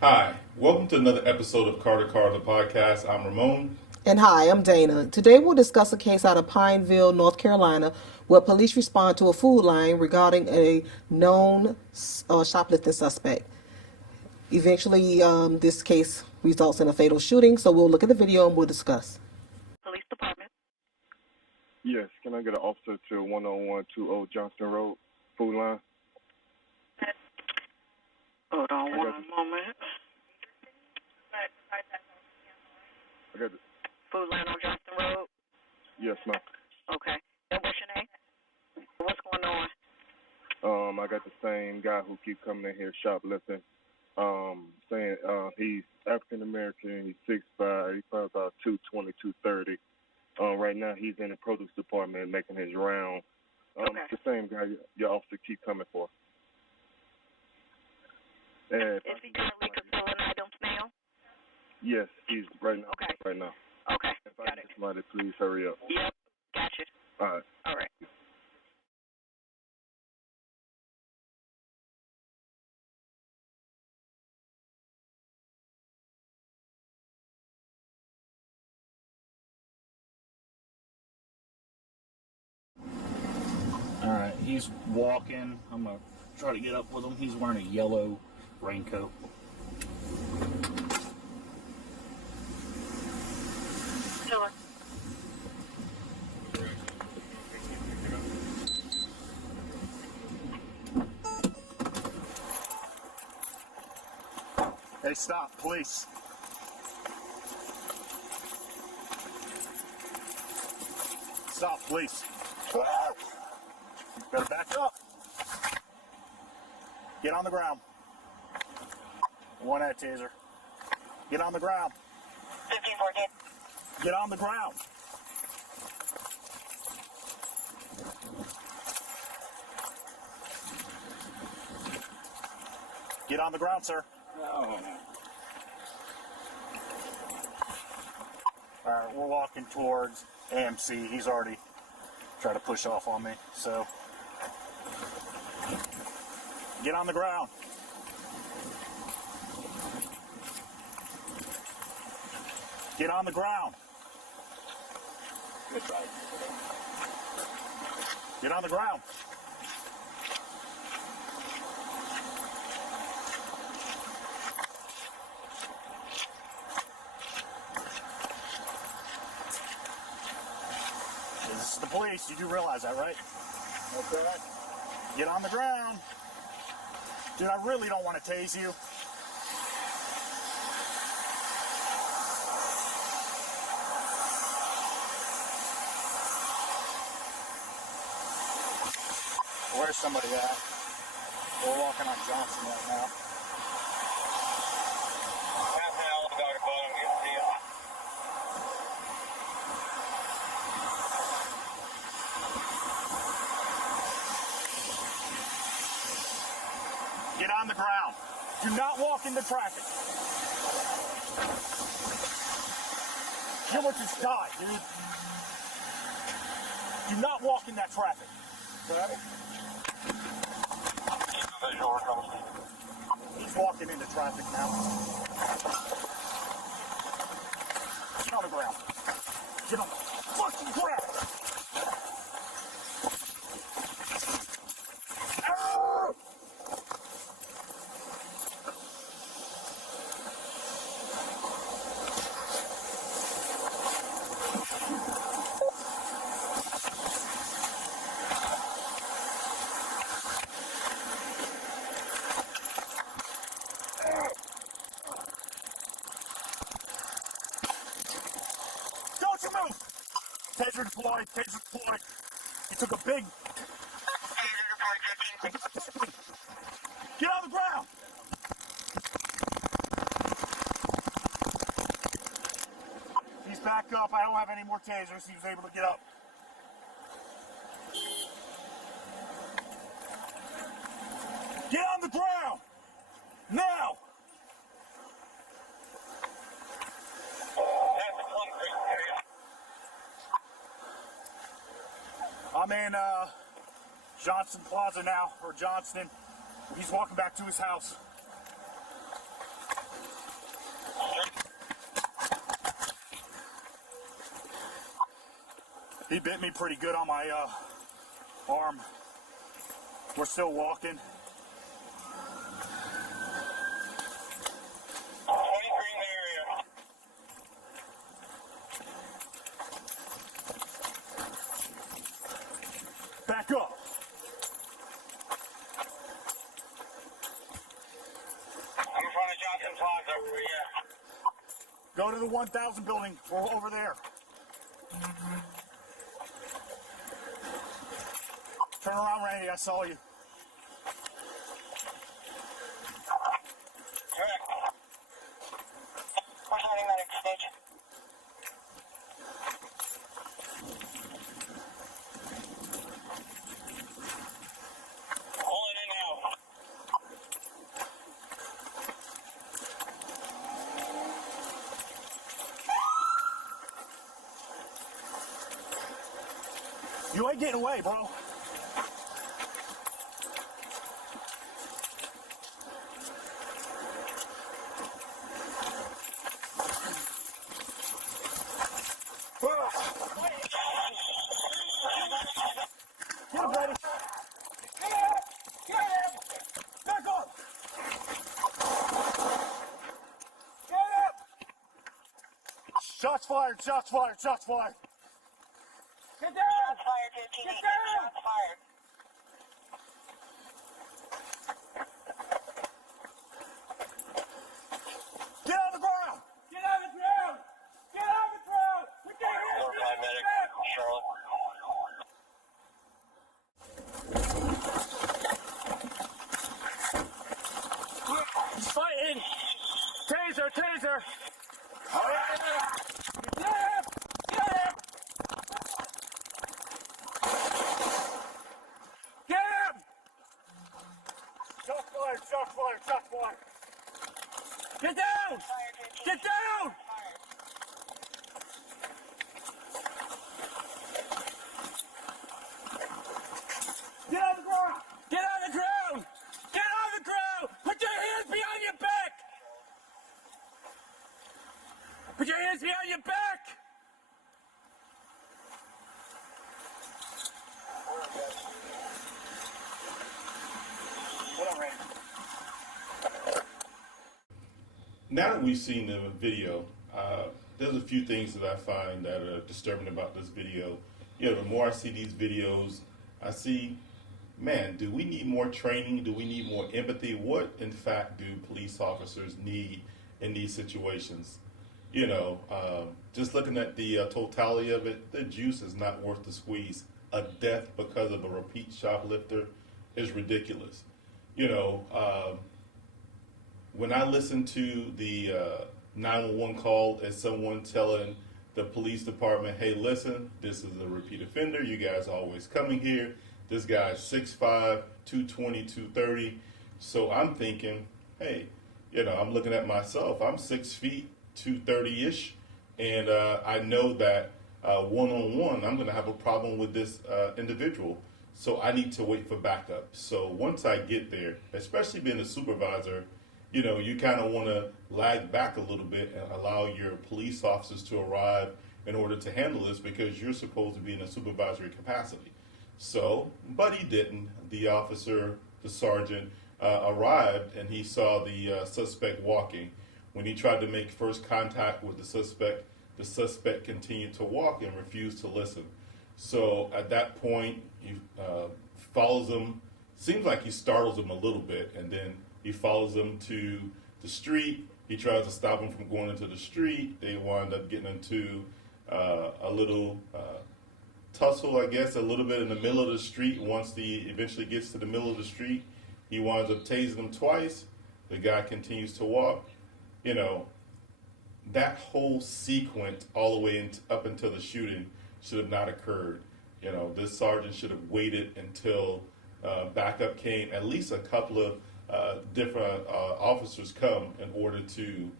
Hi, welcome to another episode of Carter the podcast. I'm Ramon. And hi, I'm Dana. Today we'll discuss a case out of Pineville, North Carolina, where police respond to a food line regarding a known shoplifting suspect. Eventually, this case results in a fatal shooting, so we'll look at the video and we'll discuss. Police Department. Yes, can I get an officer to 10120 Johnston Road, food line? Hold on one moment. I got it. Food line on Johnston Road? Yes, ma'am. Okay. And what's your name? What's going on? I got the same guy who keep coming in here shoplifting, saying he's African American, he's 6'5", he probably about 220, 230. Right now he's in the produce department making his round. Okay. The same guy your officer keep coming for. Is he currently concealing items now? Yes, he's right now. Okay. Right now. Okay. If I Got get it. somebody, please hurry up. Yep. Gotcha. All right. All right. Alright, he's walking. I'm going to try to get up with him. He's wearing a yellow raincoat. Sure. Hey, stop, police. Stop, police. Better back up. Get on the ground. One at Taser. Get on the ground. 1514. Get on the ground. Get on the ground, sir. Alright, we're walking towards AMC. He's already tried to push off on me, so get on the ground. Get on the ground. Good try. Get on the ground. This is the police. You do realize that, right? Okay. Get on the ground. Dude, I really don't want to tase you. Where's somebody at? We're walking on Johnson right now. Get on the ground. Do not walk into traffic. You almost just died, dude. Do not walk in that traffic. Okay? He's walking into traffic now. Get on the ground. Get on the fucking ground. Arr! Don't you move! Taser deployed, taser deployed. He took a big... Get on the ground! He's back up. I don't have any more tasers. He was able to get up. Get on the ground! Now! I'm in Johnson Plaza now, or Johnston. He's walking back to his house. He bit me pretty good on my arm. We're still walking. 23 area. Back up. I'm in front of Johnson Plaza. Yeah. Go to the 1000 building. We're over there. Turn around, Randy. I saw you. Correct. Where's the medic stage? Pulling in now. You ain't getting away, bro. Get him, Brady. Get him! Get him! Back up! Get him! Shots fired, shots fired, shots fired. Get down! Shots fired, 15. Get down! Shots fired. Get on the ground! Get on the ground! Get on the ground! Put your hands Notify behind your medic, back! Charlotte. He's fighting! Taser, taser! Get him! Get him! Get him! Shots fired, shots fired, shots fired! Get down! Fired, 15. Get down! Fired. Get on the ground! Get on the ground! Get on the ground! Put your hands behind your back! Put your hands behind your back! What up, Randy? Now that we've seen the video, there's a few things that I find that are disturbing about this video. You know, the more I see these videos, I see, man, do we need more training? Do we need more empathy? What, in fact, do police officers need in these situations? You know, just looking at the totality of it, the juice is not worth the squeeze. A death because of a repeat shoplifter is ridiculous. You know, when I listen to the 911 call as someone telling the police department, hey, listen, this is a repeat offender. You guys are always coming here. This guy's 6'5", 220, 230. So I'm thinking, hey, you know, I'm looking at myself. I'm 6 feet, 230-ish. And I know that one-on-one, I'm going to have a problem with this individual. So I need to wait for backup. So once I get there, especially being a supervisor, you know, you kind of want to lag back a little bit and allow your police officers to arrive in order to handle this because you're supposed to be in a supervisory capacity. So, but he didn't. The officer, the sergeant, arrived and he saw the suspect walking. When he tried to make first contact with the suspect continued to walk and refused to listen. So at that point, he follows him. Seems like he startles him a little bit, and then he follows him to the street. He tries to stop him from going into the street. They wind up getting into a little tussle, I guess, a little bit in the middle of the street. Once he eventually gets to the middle of the street, he winds up tasing him twice. The guy continues to walk. You know, that whole sequence all the way up until the shooting should have not occurred. You know, this sergeant should have waited until backup came, at least a couple of different officers come in order to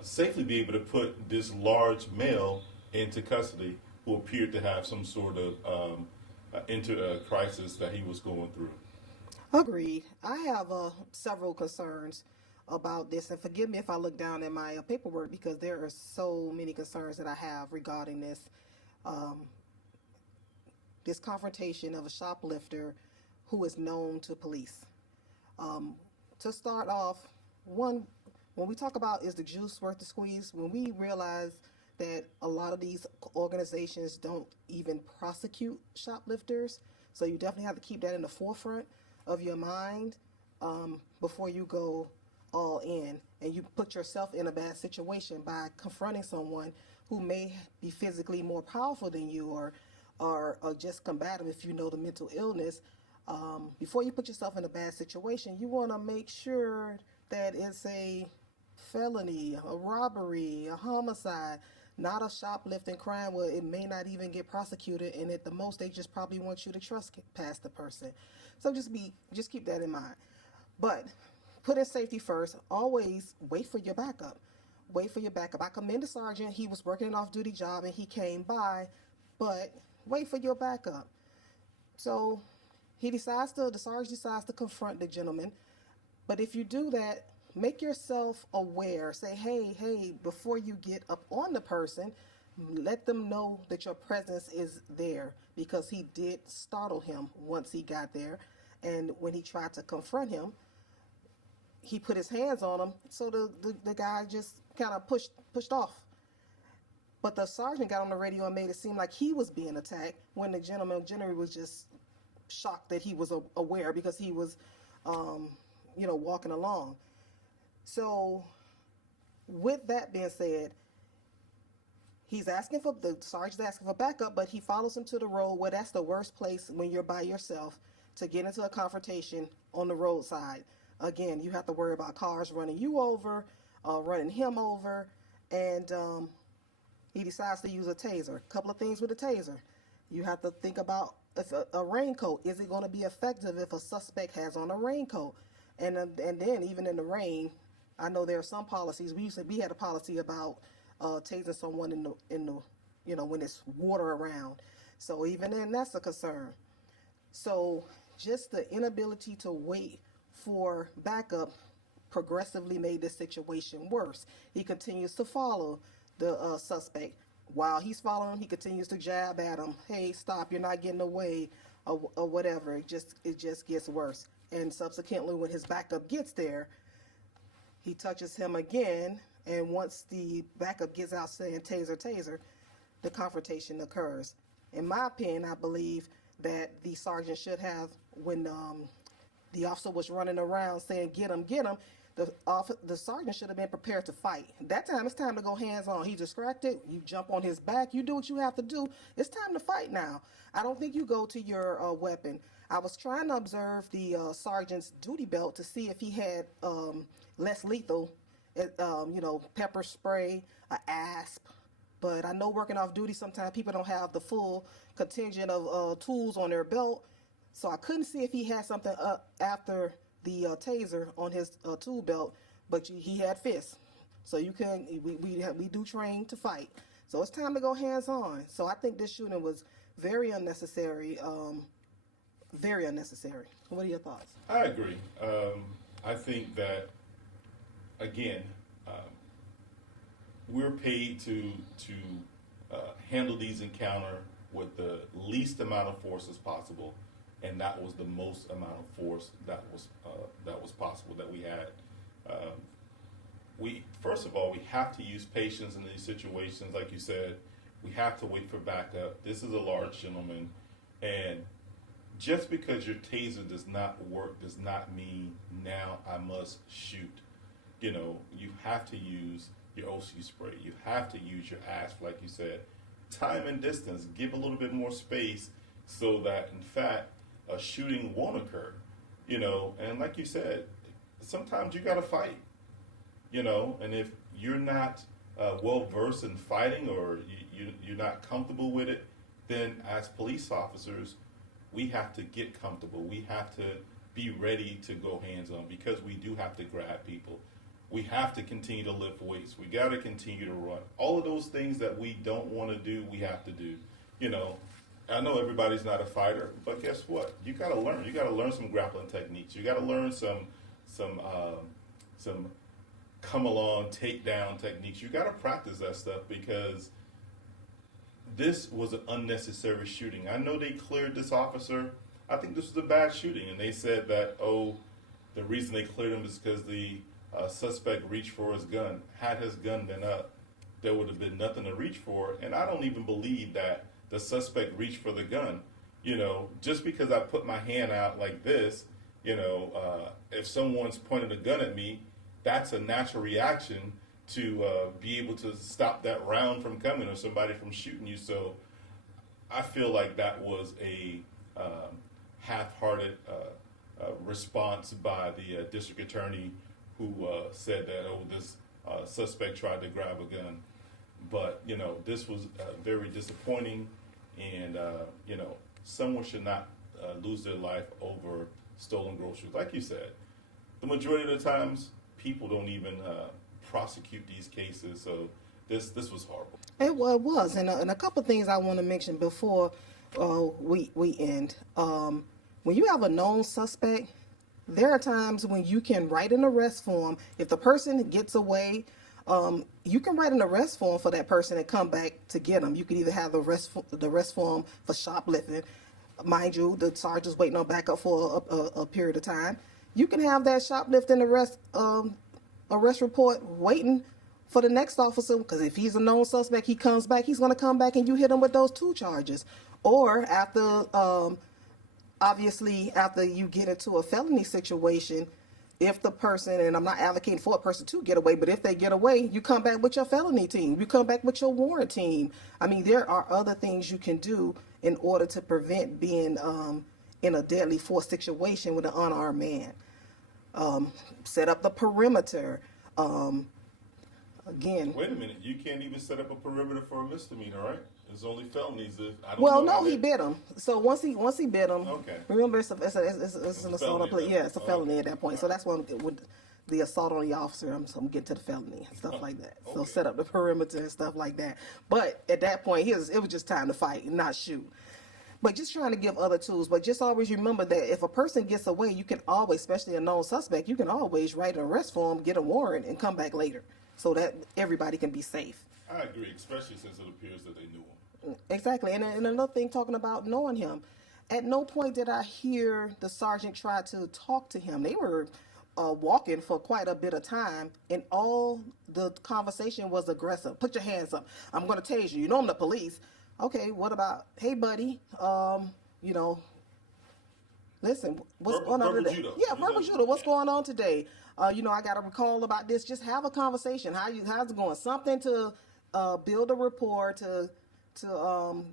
safely be able to put this large male into custody who appeared to have some sort of crisis that he was going through. Agreed. I have several concerns about this, and forgive me if I look down at my paperwork because there are so many concerns that I have regarding this. this confrontation of a shoplifter who is known to police. To start off, when we talk about is the juice worth the squeeze, when we realize that a lot of these organizations don't even prosecute shoplifters, so you definitely have to keep that in the forefront of your mind before you go all in and you put yourself in a bad situation by confronting someone who may be physically more powerful than you or just combative if you know the mental illness. Before you put yourself in a bad situation, you want to make sure that it's a felony, a robbery, a homicide, not a shoplifting crime where it may not even get prosecuted, and at the most they just probably want you to trespass the person. So just keep that in mind. But put in safety first. Always wait for your backup. Wait for your backup. I commend the sergeant. He was working an off-duty job and he came by, but wait for your backup. So the sergeant decides to confront the gentleman. But if you do that, make yourself aware. Say, hey, before you get up on the person, let them know that your presence is there, because he did startle him once he got there. And when he tried to confront him, he put his hands on him, so the guy just kind of pushed off. But the sergeant got on the radio and made it seem like he was being attacked, when the gentleman generally was just shocked that he was aware, because he was, walking along. So with that being said, the sergeant's asking for backup, but he follows him to the road, where that's the worst place when you're by yourself to get into a confrontation on the roadside. Again, you have to worry about cars running you over, running him over, and he decides to use a taser. A couple of things with a taser. You have to think about if a raincoat. Is it going to be effective if a suspect has on a raincoat? And then even in the rain, I know there are some policies. We had a policy about tasing someone in the when there's water around. So even then, that's a concern. So just the inability to wait for backup progressively made this situation worse. He continues to follow the suspect. While he's following him, he continues to jab at him. Hey, stop! You're not getting away, or whatever. It just gets worse. And subsequently, when his backup gets there, he touches him again. And once the backup gets out saying "taser, taser," the confrontation occurs. In my opinion, I believe that the sergeant should have, when the officer was running around saying "get him, get him," the sergeant should have been prepared to fight. That time, it's time to go hands on. He's distracted. You jump on his back. You do what you have to do. It's time to fight now. I don't think you go to your weapon. I was trying to observe the sergeant's duty belt to see if he had less lethal, pepper spray, a asp. But I know working off duty, sometimes people don't have the full contingent of tools on their belt. So I couldn't see if he had something after the taser on his tool belt, but he had fists. So we do train to fight. So it's time to go hands on. So I think this shooting was very unnecessary. Very unnecessary. What are your thoughts? I agree. I think that, again, we're paid to handle these encounters with the least amount of force as possible, and that was the most amount of force that was possible that we had. First of all, we have to use patience in these situations. Like you said, we have to wait for backup. This is a large gentleman, and just because your taser does not work does not mean now I must shoot. You have to use your OC spray. You have to use your asp, like you said. Time and distance. Give a little bit more space so that, in fact, a shooting won't occur. And like you said, sometimes you got to fight. And if you're not well versed in fighting, or you're not comfortable with it, then as police officers, we have to get comfortable. We have to be ready to go hands on, because we do have to grab people. We have to continue to lift weights. We got to continue to run. All of those things that we don't want to do, we have to do. I know everybody's not a fighter, but guess what? You got to learn. You got to learn some grappling techniques. You got to learn some come along, take down techniques. You got to practice that stuff, because this was an unnecessary shooting. I know they cleared this officer. I think this was a bad shooting, and they said that, oh, the reason they cleared him is because the suspect reached for his gun. Had his gun been up, there would have been nothing to reach for, and I don't even believe that the suspect reached for the gun. You know, just because I put my hand out like this, you know, if someone's pointing a gun at me, that's a natural reaction to be able to stop that round from coming or somebody from shooting you. So I feel like that was a half-hearted response by the district attorney who said that, oh, this suspect tried to grab a gun. But, you know, this was very disappointing, and, you know, someone should not lose their life over stolen groceries. Like you said, the majority of the times, people don't even prosecute these cases, so this was horrible. It was, and a couple of things I want to mention before we end. When you have a known suspect, there are times when you can write an arrest form. If the person gets away, you can write an arrest form for that person and come back to get them. You could either have the arrest form for shoplifting. Mind you, the sergeant's waiting on backup for a period of time. You can have that shoplifting arrest report waiting for the next officer, because if he's a known suspect, he comes back, he's going to come back and you hit him with those 2 charges. Or after, obviously, after you get into a felony situation, if the person, and I'm not advocating for a person to get away, but if they get away, you come back with your felony team. You come back with your warrant team. I mean, there are other things you can do in order to prevent being in a deadly force situation with an unarmed man. Set up the perimeter. Again. Wait a minute, you can't even set up a perimeter for a misdemeanor, right? It's only felonies. He bit him. So once he bit him, okay. Remember it's an assault. It's a felony at that point. So that's when with the assault on the officer, I'm getting to the felony and stuff like that. So set up the perimeter and stuff like that. But at that point, it was just time to fight and not shoot. But just trying to give other tools. But just always remember that if a person gets away, you can always, especially a known suspect, you can always write an arrest form, get a warrant, and come back later, so that everybody can be safe. I agree, especially since it appears that they knew him. Exactly. And another thing, talking about knowing him, at no point did I hear the sergeant try to talk to him. They were walking for quite a bit of time, and all the conversation was aggressive. Put your hands up. I'm going to tase you. You know I'm the police. Okay, what about, hey, buddy, you know, listen, what's going on today? Judo. Yeah, verbal judo. What's going on today? You know, I got a recall about this. Just have a conversation. How's it going? Something to build a rapport to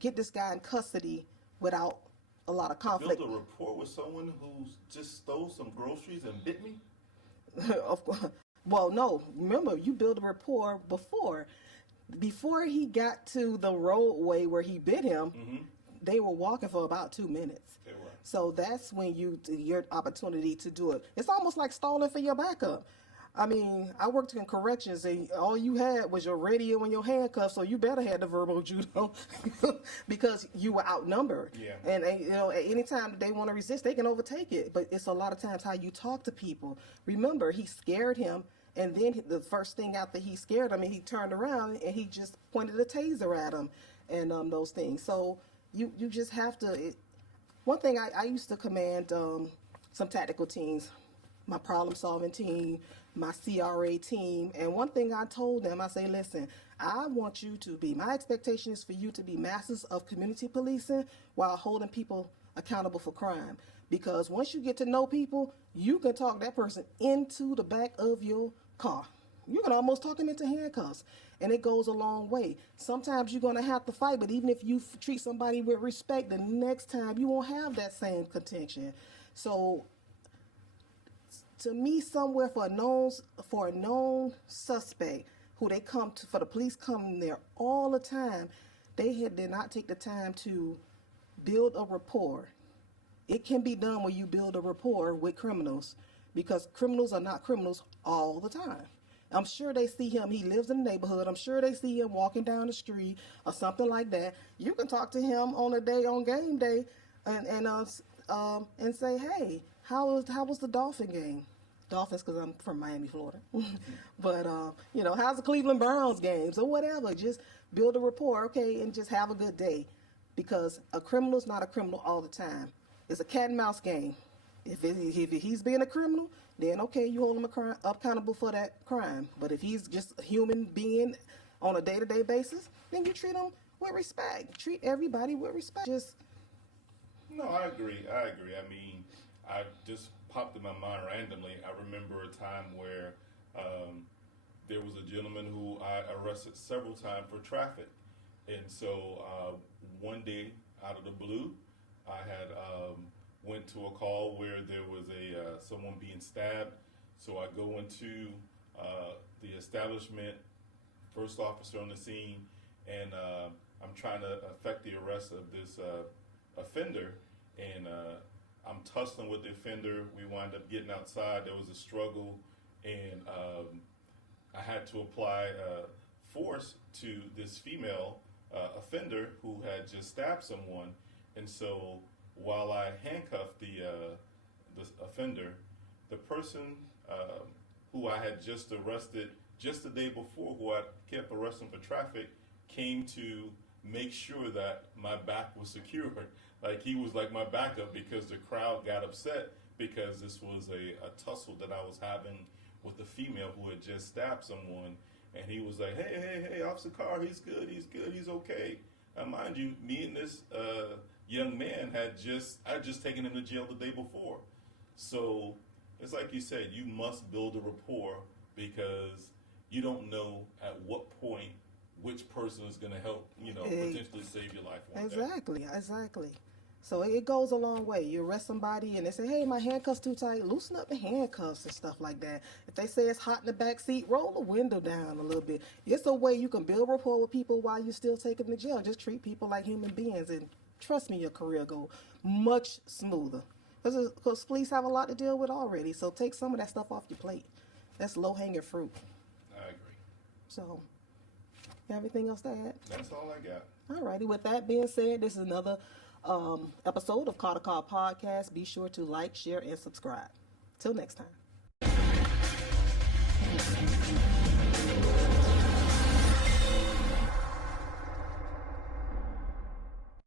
get this guy in custody without a lot of conflict. Build a rapport with someone who just stole some groceries and bit me? Of course. Well, no. Remember, you build a rapport before he got to the roadway where he bit him. Mm-hmm. They were walking for about 2 minutes. They were. So that's when your opportunity to do it. It's almost like stalling for your backup. I mean, I worked in corrections, and all you had was your radio and your handcuffs, so you better have the verbal judo because you were outnumbered. Yeah. And you know, at any time that they want to resist, they can overtake it. But it's a lot of times how you talk to people. Remember, he scared him, and then the first thing after he scared him, he turned around and he just pointed a taser at him, and those things. So you just have to. One thing I used to command some tactical teams, my problem-solving team, my CRA team, and one thing I told them, I say, listen, I want you to be, my expectation is for you to be masters of community policing while holding people accountable for crime. Because once you get to know people, you can talk that person into the back of your car. You can almost talk them into handcuffs, and it goes a long way. Sometimes you're going to have to fight, but even if you treat somebody with respect, the next time you won't have that same contention. So to me, somewhere for a known suspect who they come to, for the police come there all the time, they did not take the time to build a rapport. It can be done when you build a rapport with criminals, because criminals are not criminals all the time. I'm sure they see him. He lives in the neighborhood. I'm sure they see him walking down the street or something like that. You can talk to him on game day, and say, hey, how was the Dolphin game? Dolphins, because I'm from Miami, Florida. But, you know, how's the Cleveland Browns games or whatever? Just build a rapport, okay, and just have a good day. Because a criminal's not a criminal all the time. It's a cat and mouse game. If he's being a criminal, then okay, you hold him accountable for that crime. But if he's just a human being on a day-to-day basis, then you treat him with respect. Treat everybody with respect. Just No, I agree. I mean, I just popped in my mind randomly. I remember a time where there was a gentleman who I arrested several times for traffic. And so one day, out of the blue, I had went to a call where there was someone being stabbed. So I go into the establishment, first officer on the scene, and I'm trying to effect the arrest of this offender. And I'm tussling with the offender. We wind up getting outside. There was a struggle, and I had to apply force to this female offender who had just stabbed someone. And so while I handcuffed the offender, the person who I had just arrested just the day before, who I kept arresting for traffic, came to make sure that my back was secured. Like, he was like my backup, because the crowd got upset because this was a tussle that I was having with the female who had just stabbed someone. And he was like, hey, Officer Carr, he's good, he's okay. Mind you, me and this young man I'd just taken him to jail the day before. So it's like you said, you must build a rapport, because you don't know at what point which person is going to help, potentially save your life one day. Exactly. So it goes a long way. You arrest somebody and they say, hey, my handcuffs too tight. Loosen up the handcuffs and stuff like that. If they say it's hot in the back seat, roll the window down a little bit. It's a way you can build rapport with people while you still take them to jail. Just treat people like human beings, and trust me, your career go much smoother. Because police have a lot to deal with already. So take some of that stuff off your plate. That's low-hanging fruit. I agree. So, you have anything else to add? That's all I got. All righty. With that being said, this is another episode of Call to Call Podcast. Be sure to like, share, and subscribe. Till next time.